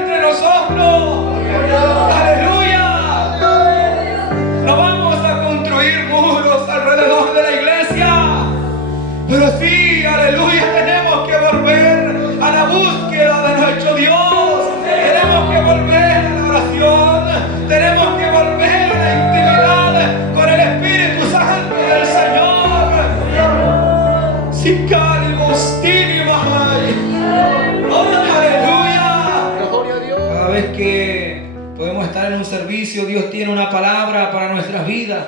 entre nosotros. Aleluya. No vamos a construir muros alrededor de la iglesia, pero sí, aleluya, tenemos que volver a la búsqueda de nuestro Dios. Tenemos que volver a la oración. Tenemos que volver a la intimidad con el Espíritu Santo del Señor. Sin cálibos, aleluya. Cada vez que podemos estar en un servicio, Dios tiene una palabra para nuestras vidas.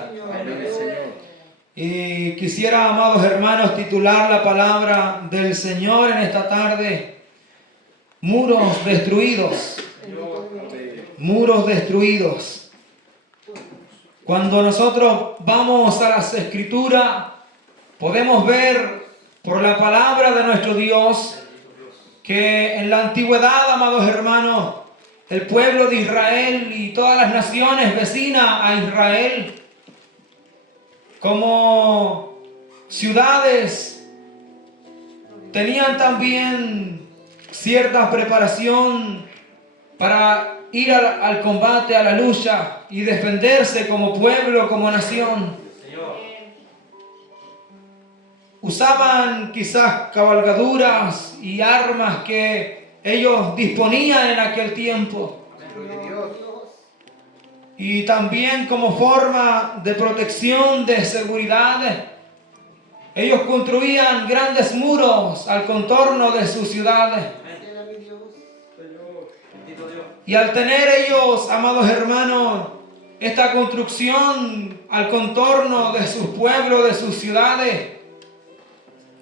Y quisiera, amados hermanos, titular la palabra del Señor en esta tarde: muros destruidos. Muros destruidos. Cuando nosotros vamos a las Escrituras, podemos ver por la palabra de nuestro Dios que en la antigüedad, amados hermanos, el pueblo de Israel y todas las naciones vecinas a Israel, como ciudades, tenían también cierta preparación para ir al combate, a la lucha y defenderse como pueblo, como nación. Usaban quizás cabalgaduras y armas que ellos disponían en aquel tiempo. Y también como forma de protección, de seguridad, ellos construían grandes muros al contorno de sus ciudades. Y al tener ellos, amados hermanos, esta construcción al contorno de sus pueblos, de sus ciudades,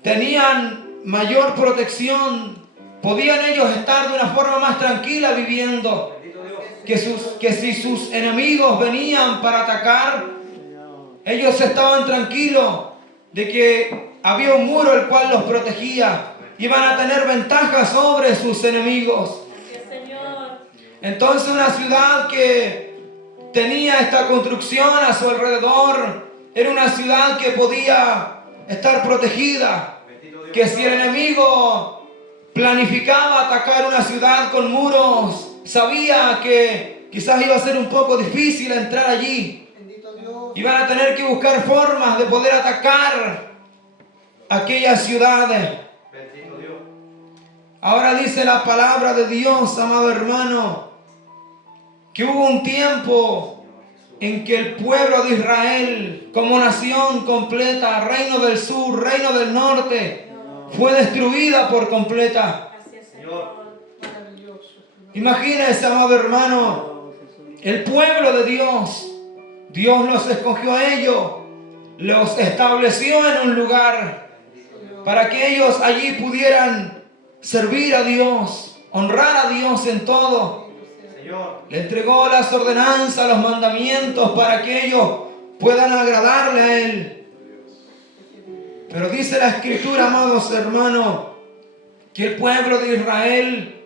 tenían mayor protección. Podían ellos estar de una forma más tranquila viviendo. Que si sus enemigos venían para atacar, ellos estaban tranquilos de que había un muro el cual los protegía. Iban a tener ventaja sobre sus enemigos. Entonces una ciudad que tenía esta construcción a su alrededor era una ciudad que podía estar protegida. Que si el enemigo planificaba atacar una ciudad con muros, sabía que quizás iba a ser un poco difícil entrar allí. Iban a tener que buscar formas de poder atacar aquellas ciudades. Ahora dice la palabra de Dios, amado hermano, que hubo un tiempo en que el pueblo de Israel, como nación completa, reino del sur, reino del norte, fue destruida por completa. Imagínense, amado hermano, el pueblo de Dios, Dios los escogió a ellos, los estableció en un lugar para que ellos allí pudieran servir a Dios, honrar a Dios en todo. Le entregó las ordenanzas, los mandamientos para que ellos puedan agradarle a Él. Pero dice la Escritura, amados hermanos, que el pueblo de Israel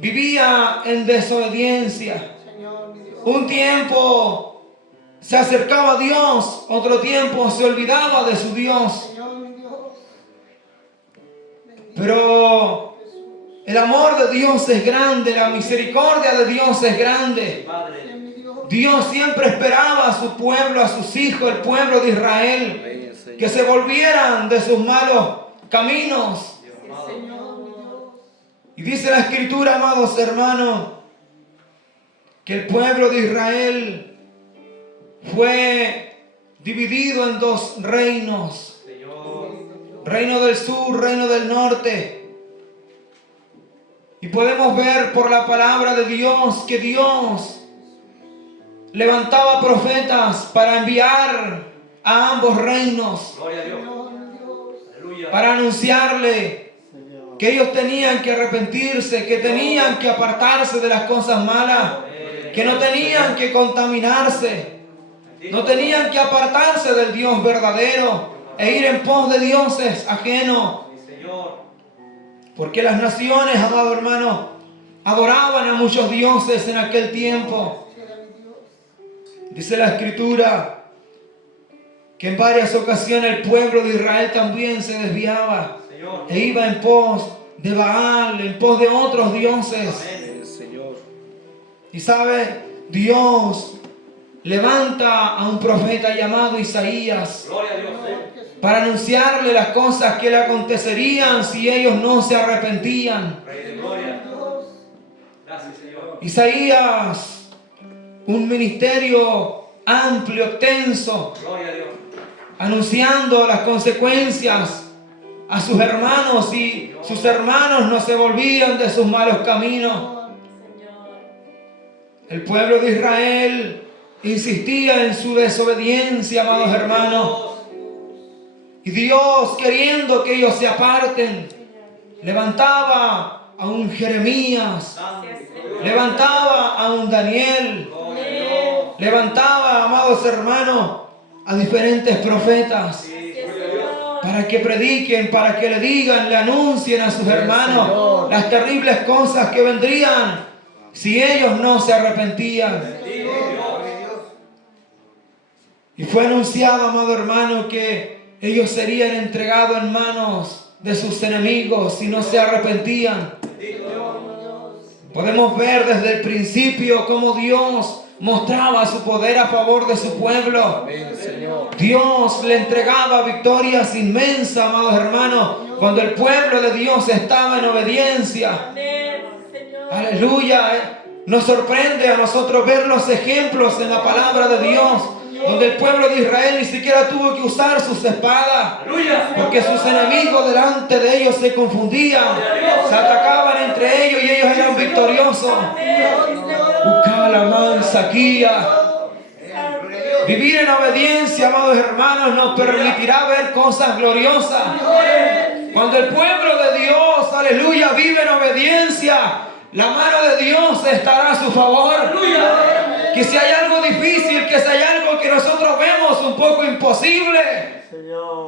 vivía en desobediencia. Un tiempo se acercaba a Dios, otro tiempo se olvidaba de su Dios. Pero el amor de Dios es grande, la misericordia de Dios es grande. Dios siempre esperaba a su pueblo, a sus hijos, el pueblo de Israel, que se volvieran de sus malos caminos. Y dice la Escritura, amados hermanos, que el pueblo de Israel fue dividido en dos reinos. Reino del sur, reino del norte. Y podemos ver por la palabra de Dios que Dios levantaba profetas para enviar a ambos reinos. Gloria a Dios. Para anunciarle que ellos tenían que arrepentirse, que tenían que apartarse de las cosas malas, que no tenían que contaminarse, no tenían que apartarse del Dios verdadero e ir en pos de dioses ajenos. Porque las naciones, amado hermano, adoraban a muchos dioses en aquel tiempo. Dice la Escritura que en varias ocasiones el pueblo de Israel también se desviaba e iba en pos de Baal, en pos de otros dioses. Y sabe, Dios levanta a un profeta llamado Isaías para anunciarle las cosas que le acontecerían si ellos no se arrepentían. Isaías, un ministerio amplio, extenso, anunciando las consecuencias a sus hermanos, y sus hermanos no se volvían de sus malos caminos. El pueblo de Israel insistía en su desobediencia, amados hermanos. Y Dios, queriendo que ellos se aparten, levantaba a un Jeremías, levantaba a un Daniel, levantaba, amados hermanos, a diferentes profetas para que prediquen, para que le digan, le anuncien a sus hermanos las terribles cosas que vendrían si ellos no se arrepentían. Y fue anunciado, amado hermano, que ellos serían entregados en manos de sus enemigos si no se arrepentían. Podemos ver desde el principio cómo Dios mostraba su poder a favor de su pueblo. Dios le entregaba victorias inmensas, amados hermanos, cuando el pueblo de Dios estaba en obediencia. Aleluya. Nos sorprende a nosotros ver los ejemplos en la palabra de Dios, donde el pueblo de Israel ni siquiera tuvo que usar sus espadas, porque sus enemigos delante de ellos se confundían, se atacaban entre ellos y ellos eran victoriosos. Vivir en obediencia, amados hermanos, nos permitirá ver cosas gloriosas. Cuando el pueblo de Dios, aleluya, vive en obediencia, la mano de Dios estará a su favor. Que si hay algo difícil, que si hay algo que nosotros vemos un poco imposible,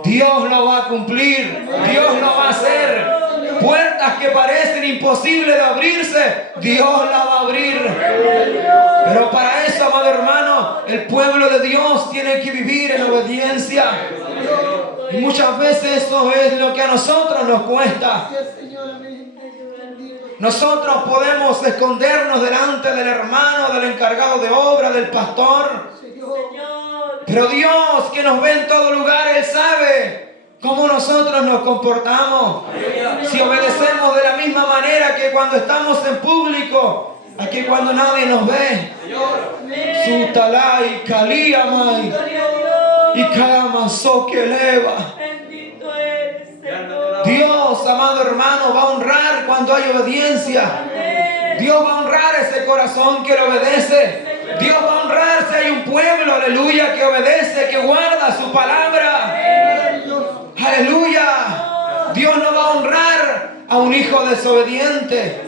Dios lo va a cumplir, Dios lo va a hacer. Puertas que parecen imposibles de abrirse, Dios la va a abrir. Pero para eso, amado hermano, el pueblo de Dios tiene que vivir en obediencia. Y muchas veces eso es lo que a nosotros nos cuesta. Nosotros podemos escondernos delante del hermano, del encargado de obra, del pastor. Pero Dios, que nos ve en todo lugar, Él sabe cómo nosotros nos comportamos. Si obedecemos de la misma manera que cuando estamos en público, a que cuando nadie nos ve. Sutalai, Kaliamai, y Kamaso que eleva. Dios, amado hermano, va a honrar cuando hay obediencia. Dios va a honrar ese corazón que le obedece. Dios va a honrar si hay un pueblo, aleluya, que obedece, que guarda su palabra. Aleluya. Dios no va a honrar a un hijo desobediente.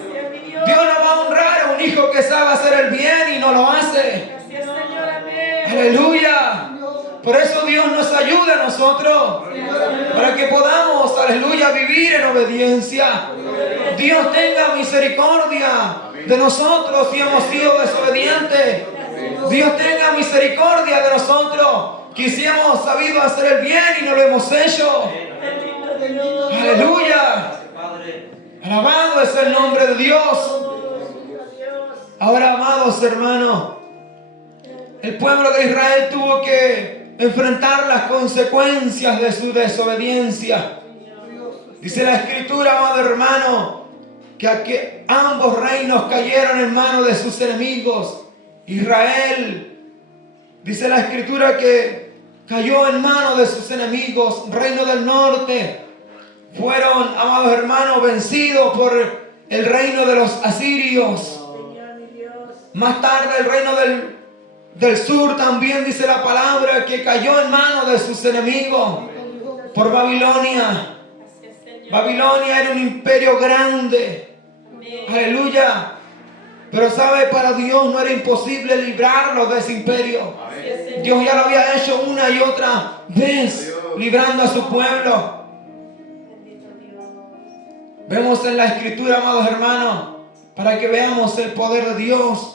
Dios no va a honrar a un hijo que sabe hacer el bien y no lo hace. Aleluya. Por eso Dios nos ayuda a nosotros, para que podamos, aleluya, vivir en obediencia. Dios tenga misericordia de nosotros si hemos sido desobedientes. Dios tenga misericordia de nosotros que si hemos sabido hacer el bien y no lo hemos hecho. Aleluya. Alabado es el nombre de Dios. Ahora, amados hermanos, el pueblo de Israel tuvo que enfrentar las consecuencias de su desobediencia. Dice la Escritura, amado hermano, que ambos reinos cayeron en manos de sus enemigos. Israel, dice la Escritura, que cayó en manos de sus enemigos. Reino del norte fueron, amados hermanos, vencidos por el reino de los asirios. Más tarde el reino del sur también, dice la palabra, que cayó en manos de sus enemigos por Babilonia. Babilonia era un imperio grande. Aleluya. Pero sabe, para Dios no era imposible librarlos de ese imperio. Dios ya lo había hecho una y otra vez, librando a su pueblo. Vemos en la Escritura, amados hermanos, para que veamos el poder de Dios.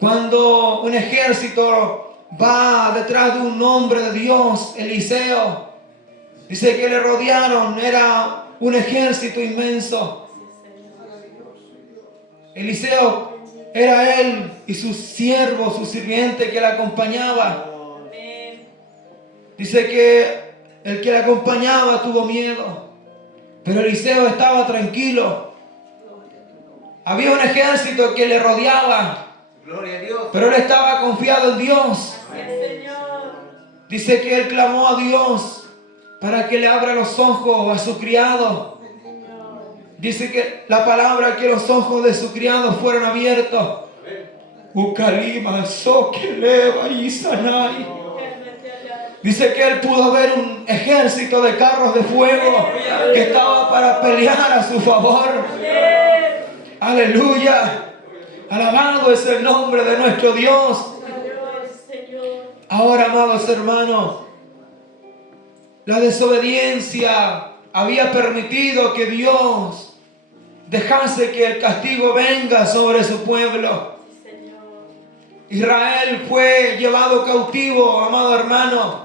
Cuando un ejército va detrás de un hombre de Dios, Eliseo, dice que le rodearon, era un ejército inmenso. Eliseo Era él y su siervo, su sirviente que le acompañaba. Dice que el que le acompañaba tuvo miedo, pero Eliseo estaba tranquilo. Había un ejército que le rodeaba, Gloria a Dios. pero él estaba confiado en Dios. Dice que él clamó a Dios para que le abra los ojos a su criado. Dice que la palabra que los ojos de su criado fueron abiertos. Ucalima, Sokeleva y Sanai. Dice que él pudo ver un ejército de carros de fuego que estaba para pelear a su favor. Aleluya. Alabado es el nombre de nuestro Dios. Ahora, amados hermanos, la desobediencia había permitido que Dios dejase que el castigo venga sobre su pueblo. Israel fue llevado cautivo, amado hermano.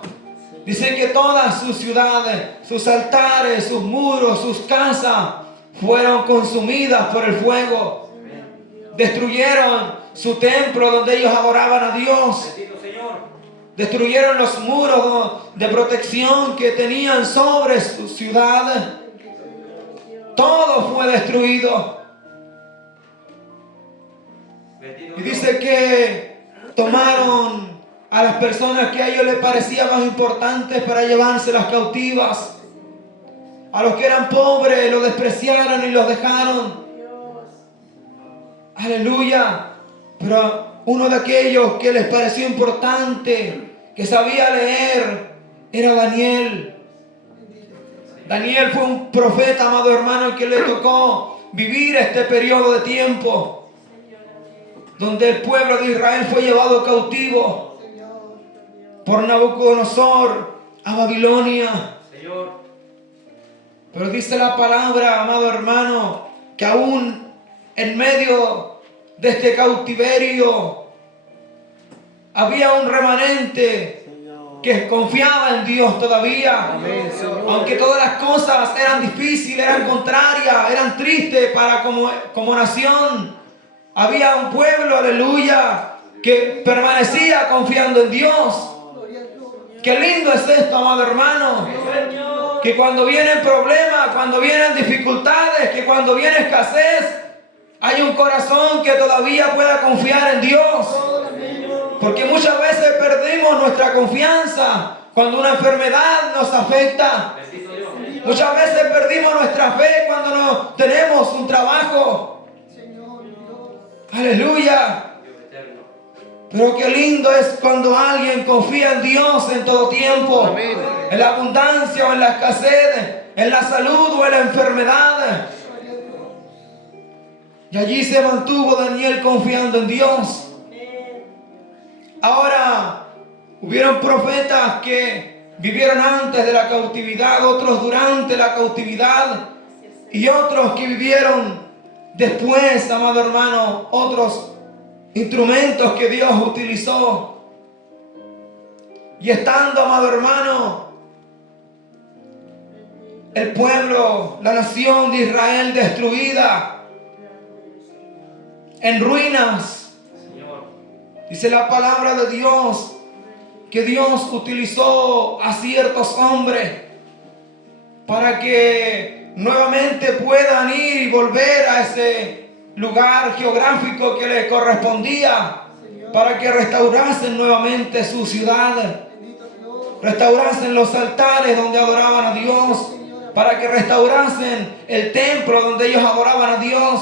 Dice que todas sus ciudades, sus altares, sus muros, sus casas fueron consumidas por el fuego. Destruyeron su templo donde ellos adoraban a Dios. Destruyeron los muros de protección que tenían sobre su ciudad. Todo fue destruido. Y dice que tomaron a las personas que a ellos les parecían más importantes para llevárselas cautivas. A los que eran pobres los despreciaron y los dejaron. Aleluya. Pero uno de aquellos que les pareció importante, que sabía leer, era Daniel. Daniel fue un profeta, amado hermano, que le tocó vivir este periodo de tiempo donde el pueblo de Israel fue llevado cautivo por Nabucodonosor a Babilonia. Pero dice la palabra, amado hermano, que aún en medio de este cautiverio había un remanente que confiaba en Dios todavía. Amén, aunque todas las cosas eran difíciles, eran contrarias, eran tristes para como nación. Había un pueblo, aleluya, que permanecía confiando en Dios. Qué lindo es esto, amado hermano. Que cuando vienen problemas, cuando vienen dificultades, que cuando viene escasez, hay un corazón que todavía pueda confiar en Dios. Porque muchas veces perdimos nuestra confianza cuando una enfermedad nos afecta. Muchas veces perdimos nuestra fe cuando no tenemos un trabajo. Aleluya. Pero qué lindo es cuando alguien confía en Dios en todo tiempo. Amén. En la abundancia o en la escasez, en la salud o en la enfermedad. Y allí se mantuvo Daniel confiando en Dios. Ahora, hubieron profetas que vivieron antes de la cautividad, otros durante la cautividad y otros que vivieron después, amado hermano, otros instrumentos que Dios utilizó. Y estando, amado hermano, el pueblo, la nación de Israel destruida, en ruinas, dice la palabra de Dios que Dios utilizó a ciertos hombres para que nuevamente puedan ir y volver a ese lugar geográfico que les correspondía, para que restaurasen nuevamente su ciudad, restaurasen los altares donde adoraban a Dios, para que restaurasen el templo donde ellos adoraban a Dios,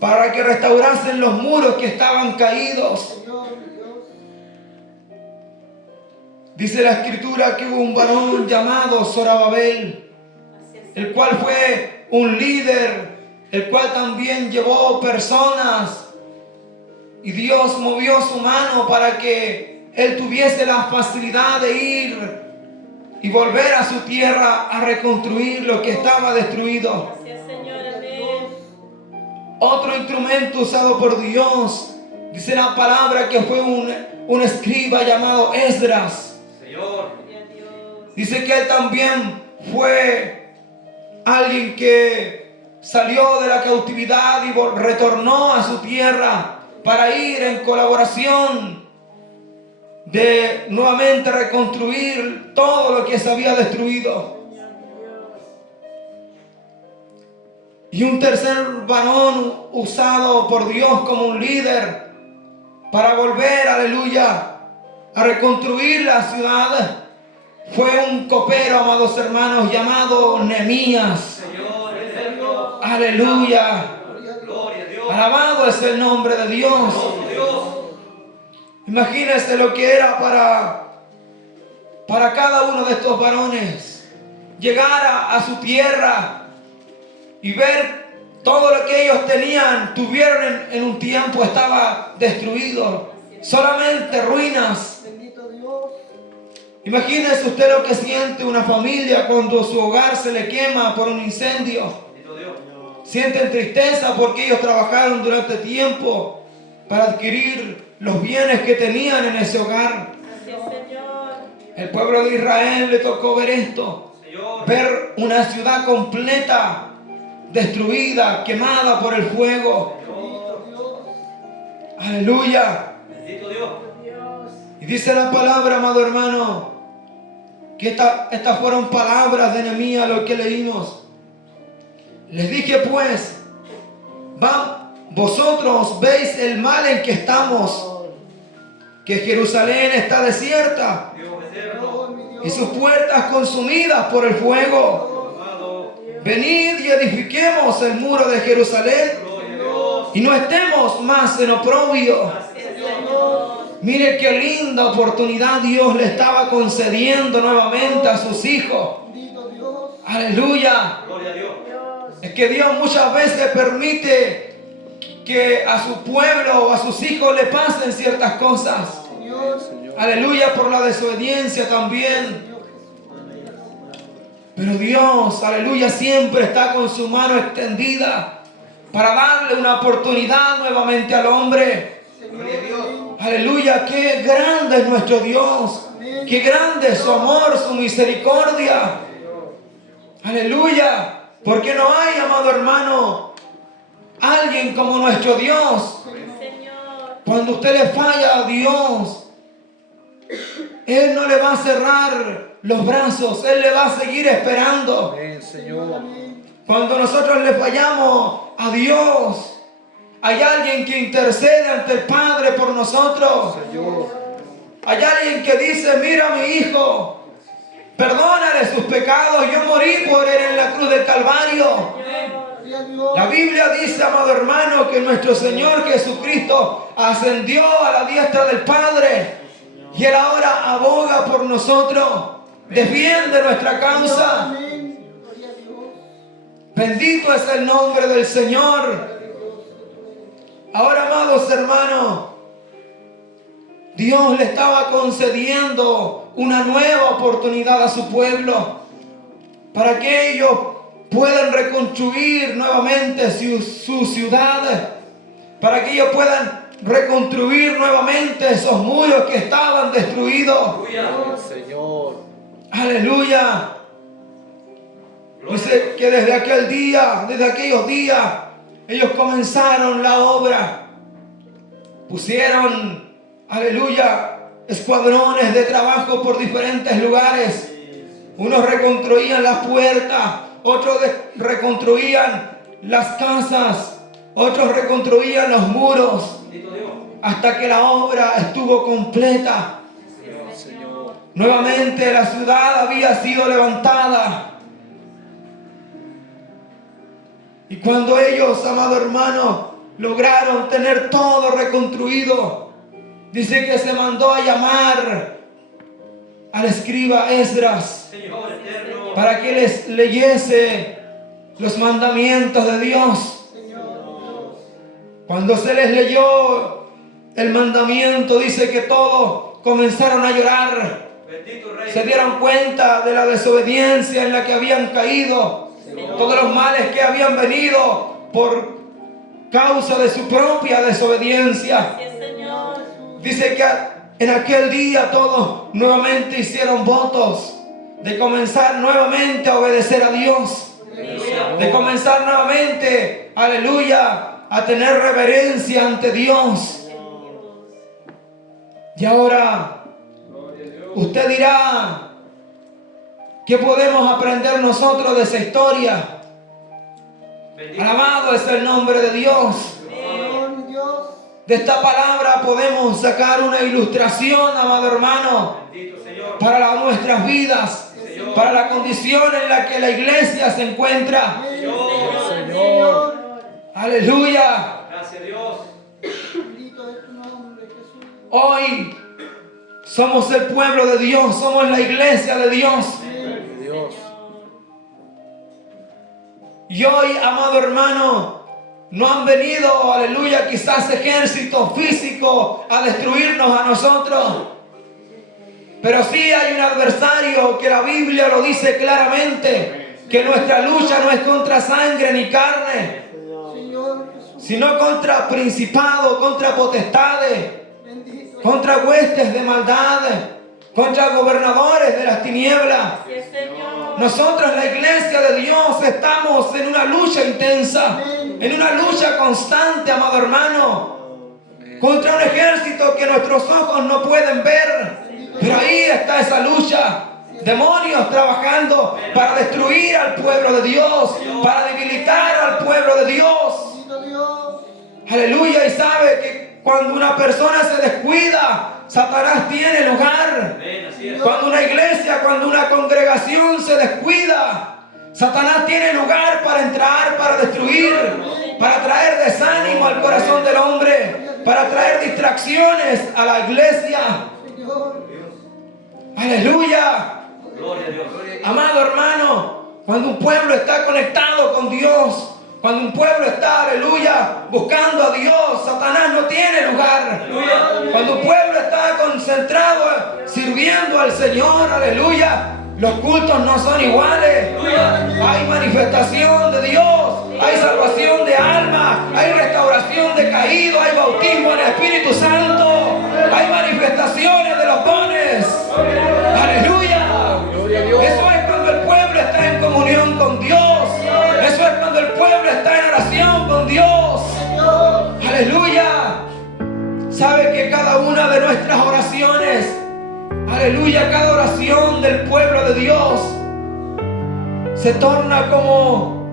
para que restaurasen los muros que estaban caídos. Dice la escritura que hubo un varón llamado Zorobabel, el cual fue un líder, el cual también llevó personas, y Dios movió su mano para que él tuviese la facilidad de ir y volver a su tierra a reconstruir lo que estaba destruido. Otro instrumento usado por Dios, dice la palabra que fue un escriba llamado Esdras. Dice que él también fue alguien que salió de la cautividad y retornó a su tierra para ir en colaboración de nuevamente reconstruir todo lo que se había destruido. Y un tercer varón usado por Dios como un líder para volver, aleluya, a reconstruir la ciudad, fue un copero, amados hermanos, llamado Nehemías. Aleluya. Alabado es el nombre de Dios. Imagínense lo que era para cada uno de estos varones llegar a su tierra y ver todo lo que ellos tuvieron en un tiempo estaba destruido, solamente ruinas. Imagínese usted lo que siente una familia cuando su hogar se le quema por un incendio. Sienten tristeza porque ellos trabajaron durante tiempo para adquirir los bienes que tenían en ese hogar. El pueblo de Israel le tocó ver esto, ver una ciudad completa destruida, quemada por el fuego. Aleluya. Y dice la palabra, amado hermano, que estas fueron palabras de Nehemías, lo que leímos. Les dije pues, vosotros veis el mal en que estamos, que Jerusalén está desierta y sus puertas consumidas por el fuego. Venid y edifiquemos el muro de Jerusalén y no estemos más en oprobio. Mire qué linda oportunidad Dios le estaba concediendo nuevamente a sus hijos. Aleluya. Es que Dios muchas veces permite que a su pueblo o a sus hijos le pasen ciertas cosas. Aleluya, por la desobediencia también. Pero Dios, aleluya, siempre está con su mano extendida para darle una oportunidad nuevamente al hombre. Aleluya, qué grande es nuestro Dios. Qué grande es su amor, su misericordia. Aleluya. Porque no hay, amado hermano, alguien como nuestro Dios. Cuando usted le falla a Dios, Él no le va a cerrar los brazos, Él le va a seguir esperando. Cuando nosotros le fallamos a Dios, hay alguien que intercede ante el Padre por nosotros. Hay alguien que dice, mira mi hijo, perdónale sus pecados, yo morí por él en la cruz del Calvario. La Biblia dice, amado hermano, que nuestro Señor Jesucristo ascendió a la diestra del Padre y Él ahora aboga por nosotros, defiende nuestra causa. Bendito es el nombre del Señor. Ahora, amados hermanos, Dios le estaba concediendo una nueva oportunidad a su pueblo para que ellos puedan reconstruir nuevamente su ciudad, para que ellos puedan reconstruir nuevamente esos muros que estaban destruidos. Aleluya. Dice que desde aquellos días, ellos comenzaron la obra. Pusieron, aleluya, escuadrones de trabajo por diferentes lugares. Unos reconstruían las puertas, otros reconstruían las casas, otros reconstruían los muros, hasta que la obra estuvo completa. Nuevamente la ciudad había sido levantada. Y cuando ellos, amado hermano, lograron tener todo reconstruido, dice que se mandó a llamar al escriba Esdras para que les leyese los mandamientos de Dios. Cuando se les leyó el mandamiento, dice que todos comenzaron a llorar. Se dieron cuenta de la desobediencia en la que habían caído, todos los males que habían venido por causa de su propia desobediencia. Dice que en aquel día todos nuevamente hicieron votos de comenzar nuevamente a obedecer a Dios. de comenzar nuevamente, aleluya, a tener reverencia ante Dios. Y ahora usted dirá, ¿qué podemos aprender nosotros de esa historia? Alabado es el nombre de Dios. De esta palabra podemos sacar una ilustración, amado hermano, para nuestras vidas, para la condición en la que la iglesia se encuentra. Aleluya. Gracias, Dios. Hoy somos el pueblo de Dios, somos la iglesia de Dios. Y hoy, amado hermano, no han venido, aleluya, quizás ejércitos físicos a destruirnos a nosotros. Pero sí hay un adversario que la Biblia lo dice claramente, que nuestra lucha no es contra sangre ni carne, sino contra principados, contra potestades, contra huestes de maldad, contra gobernadores de las tinieblas. Nosotros, la iglesia de Dios, estamos en una lucha intensa, en una lucha constante, amado hermano, contra un ejército que nuestros ojos no pueden ver. Pero ahí está esa lucha. Demonios trabajando para destruir al pueblo de Dios, para debilitar al pueblo de Dios. Aleluya. Y sabe que cuando una persona se descuida, Satanás tiene lugar. Cuando una iglesia, cuando una congregación se descuida, Satanás tiene lugar para entrar, para destruir, para traer desánimo al corazón del hombre, para traer distracciones a la iglesia. Aleluya. Amado hermano, cuando un pueblo está conectado con Dios, cuando un pueblo está, aleluya, buscando a Dios, Satanás no tiene lugar. Cuando un pueblo está concentrado sirviendo al Señor, aleluya, los cultos no son iguales. Hay manifestación de Dios, hay salvación de almas, hay restauración de caídos, hay bautismo en el Espíritu Santo, hay manifestaciones de los dones. Aleluya. Eso es cuando el pueblo está en comunión con Dios. Eso es cuando el pueblo está en oración con Dios. Aleluya. Sabe que cada una de nuestras oraciones, aleluya, cada oración del pueblo de Dios se torna como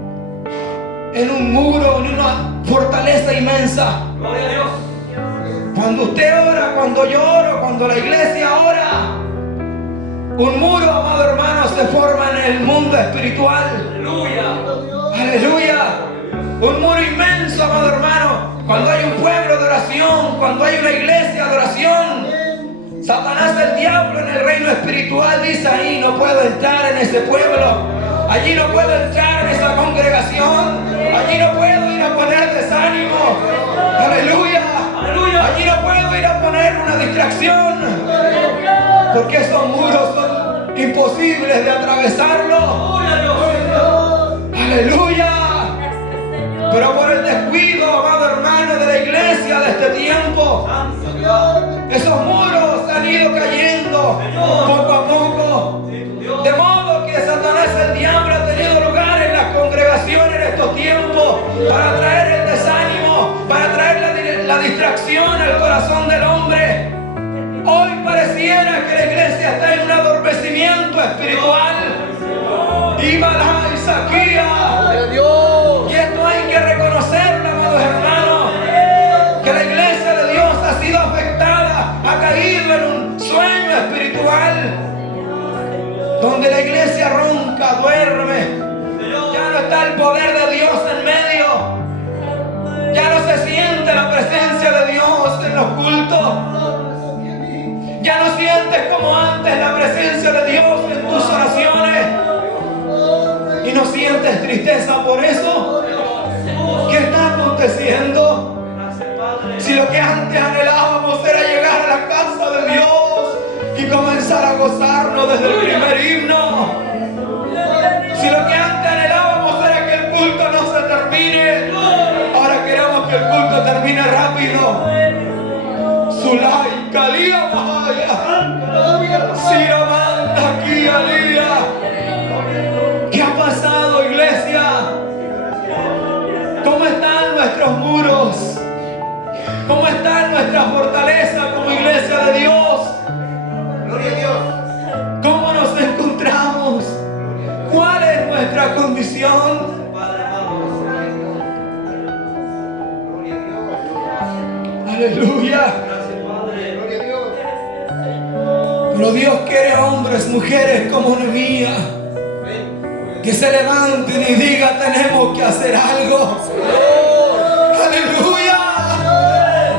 en un muro, en una fortaleza inmensa. Gloria a Dios. Cuando usted ora, cuando yo oro, cuando la iglesia ora, un muro, amado hermano, se forma en el mundo espiritual. Aleluya. Aleluya. Un muro inmenso, amado hermano. Cuando hay un pueblo de oración, cuando hay una iglesia de oración, Satanás, el diablo en el reino espiritual, dice ahí, no puedo entrar en ese pueblo. Allí no puedo entrar en esa congregación. Allí no puedo ir a poner desánimo. Aleluya. Allí no puedo ir a poner una distracción. Porque esos muros son imposibles de atravesarlo. Aleluya. Pero por el descuido, amado hermano, de la iglesia de este tiempo, esos muros han ido cayendo poco a poco. De modo que Satanás, el diablo, ha tenido lugar en las congregaciones en estos tiempos para traer el desánimo, para traer la distracción al corazón del hombre. Hoy pareciera que la iglesia está en un adormecimiento espiritual. Y Saquía. Y esto hay que reconocerlo, amados hermanos, que la iglesia de Dios ha sido afectada, ha caído en un sueño espiritual, donde la iglesia ronca, duerme. Ya no está el poder de Dios en medio. Ya no se siente la presencia de Dios en los cultos. Ya no sientes como antes la presencia de Dios en tus oraciones. Y no sientes tristeza por eso. ¿Qué está aconteciendo? Si lo que antes anhelábamos era llegar a la casa de Dios y comenzar a gozarnos desde el primer himno. Si lo que antes anhelábamos era que el culto no se termine, ahora queremos que el culto termine rápido. Sulay, Calía, Mahaya, Siramanda, aquí, Alía. ¿Qué ha pasado, iglesia? fortaleza como iglesia de Dios. Gloria a Dios. ¿Cómo nos encontramos? ¿Cuál es nuestra condición? Padre amado. Gloria a Dios. Aleluya. Gracias, Padre. Gloria a Dios. Pero Dios quiere hombres, mujeres como Nehemías, que se levanten y digan: tenemos que hacer algo. Aleluya.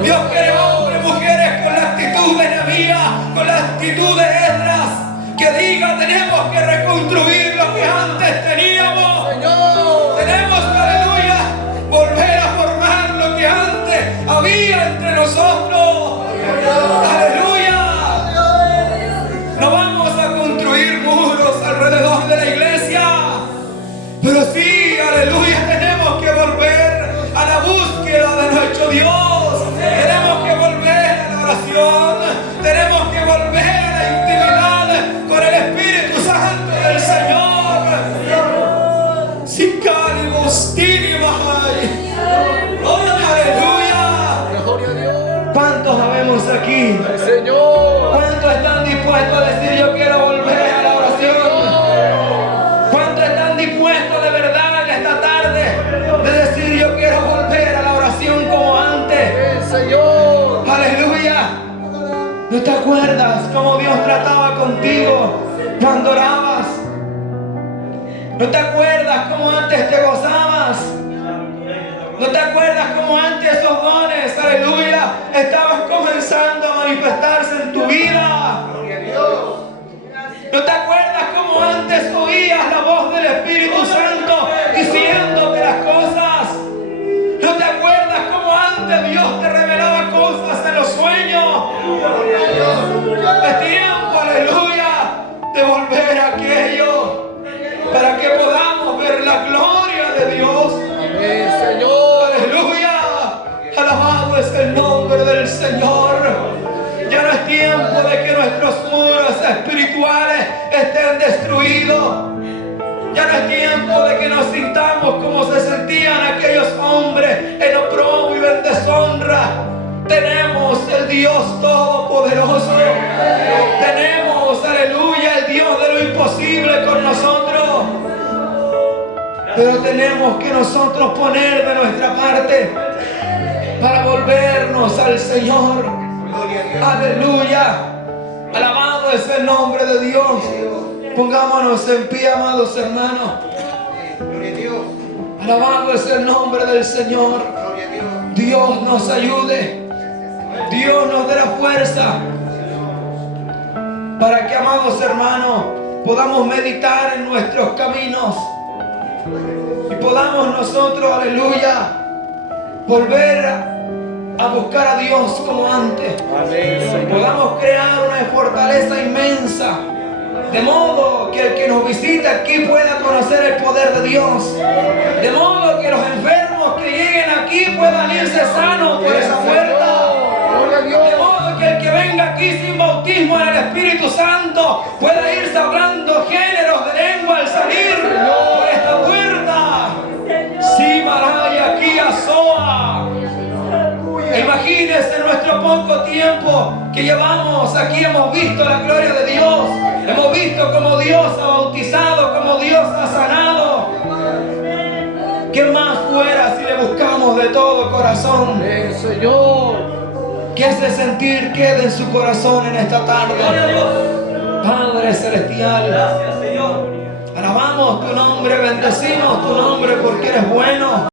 Dios quiere hombres, mujeres con la actitud de Nehemías, con la actitud de Esdras, que diga: tenemos que reconstruir lo que antes teníamos. Tenemos que, aleluya, volver a formar lo que antes había entre nosotros. Aleluya. No vamos a construir muros alrededor de la iglesia, pero sí, aleluya, tenemos que volver a la búsqueda de nuestro Dios. Tenemos que volver a la oración. Tenemos que volver a la intimidad con el Espíritu Santo del Señor. Sin cálibos, aleluya. Gloria a Dios. ¿Cuántos habemos aquí? Señor. ¿Cuántos están dispuestos a decir: yo quiero volver a la oración? ¿Cuántos están dispuestos de verdad en esta tarde de decir: yo quiero volver a la oración como antes? Señor. Aleluya. ¿No te acuerdas cómo Dios trataba contigo cuando orabas? ¿No te acuerdas cómo antes te gozabas? ¿No te acuerdas cómo antes esos dones, aleluya, estaban comenzando a manifestarse en tu vida? Gloria a Dios. ¿No te acuerdas cómo antes oías la voz del Espíritu Santo diciéndote las cosas? ¿No te acuerdas cómo antes Dios te revelaba cosas en los sueños? Gloria a Dios. Es tiempo, aleluya, de volver a aquello para que podamos ver la gloria de Dios. Amén, Señor. Aleluya. Alabado es el nombre del Señor. Ya no es tiempo de que nuestros muros espirituales estén destruidos. Ya no es tiempo de que nos sintamos como se sentían aquellos hombres en oprobio y en deshonra. Tenemos el Dios Todopoderoso. Tenemos, aleluya, el Dios de lo imposible con nosotros. Pero tenemos que nosotros poner de nuestra parte para volvernos al Señor. Gloria a Dios. Aleluya. Alabado es el nombre de Dios. Pongámonos en pie, amados hermanos. Gloria a Dios. Alabado es el nombre del Señor. Gloria a Dios. Dios nos ayude. Dios nos dé la fuerza para que, amados hermanos, podamos meditar en nuestros caminos y podamos nosotros, aleluya, volver a buscar a Dios como antes. Podamos crear una fortaleza inmensa, de modo que el que nos visita aquí pueda conocer el poder de Dios, de modo que los enfermos que lleguen aquí puedan irse sanos por esa puerta, de modo que el que venga aquí sin bautismo en el Espíritu Santo pueda irse hablando géneros de lengua al salir por esta puerta. Sí, Maraya, aquí a Soa. Imagínense en nuestro poco tiempo que llevamos aquí, hemos visto la gloria de Dios, hemos visto cómo Dios ha bautizado, cómo Dios ha sanado. ¿Qué más fuera si le buscamos de todo corazón? Señor. Que ese sentir quede en su corazón en esta tarde. Gloria a Dios. Padre celestial, Gracias, Señor. alabamos tu nombre, bendecimos tu nombre porque eres bueno.